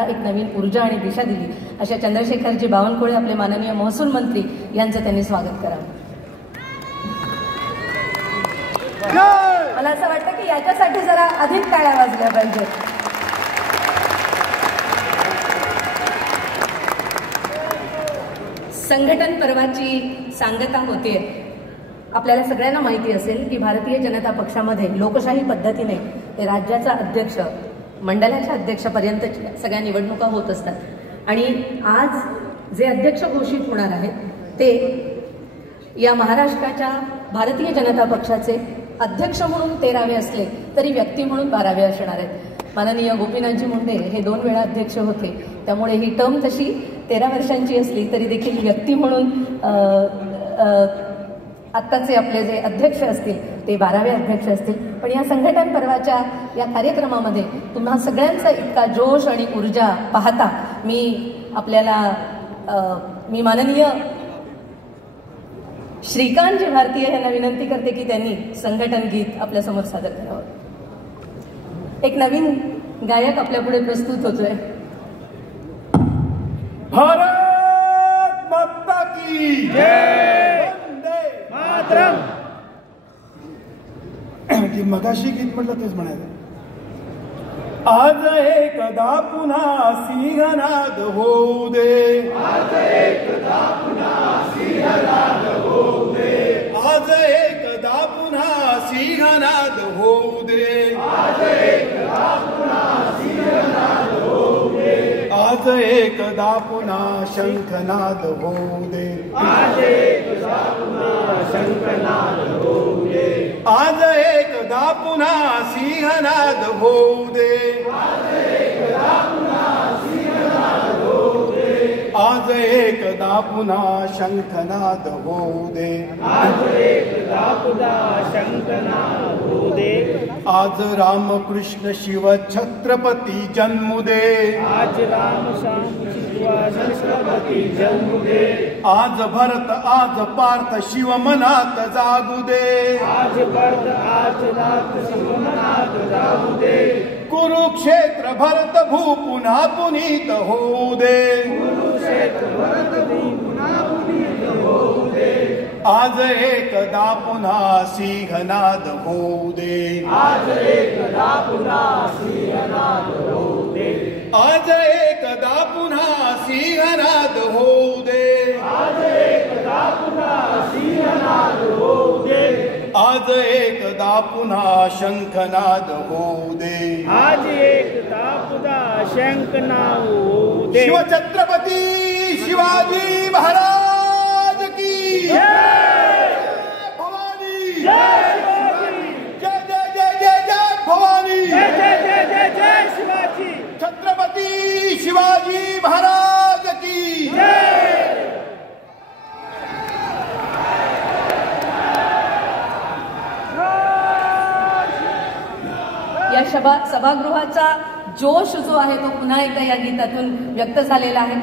एक नवीन ऊर्जा आणि दिशा दिली अशा चंद्रशेखरजी बावनकुळे आपले माननीय महसूल मंत्री यांचं त्यांनी स्वागत करावं. मला असं वाटतं की याच्यासाठी जरा अधिक टाळ्या वाजल्या पाहिजेत. संघटन पर्वाची सांगता होते. आपल्याला सगळ्यांना माहिती असेल की भारतीय जनता पक्षामध्ये लोकशाही पद्धतीने राज्याचा अध्यक्ष मंडळाच्या अध्यक्षापर्यंत सगळ्या निवडणुका होत असतात आणि आज जे अध्यक्ष घोषित होणार आहेत ते या महाराष्ट्राच्या भारतीय जनता पक्षाचे अध्यक्ष म्हणून 13वे असले तरी व्यक्ती म्हणून 12वे असणार आहेत. माननीय गोपीनाथजी मुंडे हे 2 वेळा अध्यक्ष होते, त्यामुळे ही टर्म तशी 13 वर्षांची असली तरी देखील व्यक्ती म्हणून आत्ताचे आपले जे अध्यक्ष असतील ते 12वे अध्यक्ष असतील. पण या संघटन पर्वाच्या या कार्यक्रमामध्ये तुम्हा सगळ्यांचा इतका जोश आणि ऊर्जा पाहता मी माननीय श्रीकांतजी भारतीय यांना विनंती करते की त्यांनी संघटन गीत आपल्यासमोर सादर करावं. एक नवीन गायक आपल्यापुढे प्रस्तुत होतोय. भारत माता की जय. वंदे मातरम. की मगाशी गीत म्हटलं तेच म्हणायचं. आज एकदा पुन्हा सिंहनाद होऊ दे. आज एकदा पुन्हा सिंहनाद होऊ दे. आज एकदा पुन्हा सिंहनाद होऊ दे. आज एकदा पुन्हा सिंहनाद होऊ दे. आज एकदा पुन्हा शंखनाद होऊ दे. आज एकदा पुन्हा शंखनाद होऊ दे. आज एकदा पुन्हा सिंहनाद होऊ दे. आज एकदा पुन्हा सिंहनाद होऊ दे. आज एकदा पुन्हा शंखनाद होऊ दे. आज एकदा पुन्हा शंखनाद होऊ दे. आज रामकृष्ण शिव छत्रपती जन्मू दे. आज राम श्याम छत्रपती जन्मू दे. आज भरत आज पार्थ शिव मनात जागू दे. आज भरत आज रात शिव मनात जागू दे. कुरुक्षेत्र भरत भू पुन्हा पुनीत होऊ दे. कुरुक्षेत्र भरत भू पुन्हा पुनीत होऊ दे. आज एकदा पुन्हा सिंहनाद होऊ दे. आज एकदा पुन्हा सिंहनाद होऊ दे. आज एकदा पुन्हा सिंहनाद होऊ दे. आज एकदा पुन्हा सिंहनाद होऊ दे. आज एकदा पुन्हा शंखनाद होऊ दे. आज एकदा पुन्हा शंखनाद होऊ दे. शिवछत्रपती शिवाजी महाराज की जय. भवानी जय. जय जय जय जय जय भवानी. जय जय जय जय जय शिवाजी. छत्रपती शिवाजी महाराज की जय. या सभागृहाचा जोश जो आहे तो पुन्हा एकदा या गीतातून व्यक्त झालेला आहे.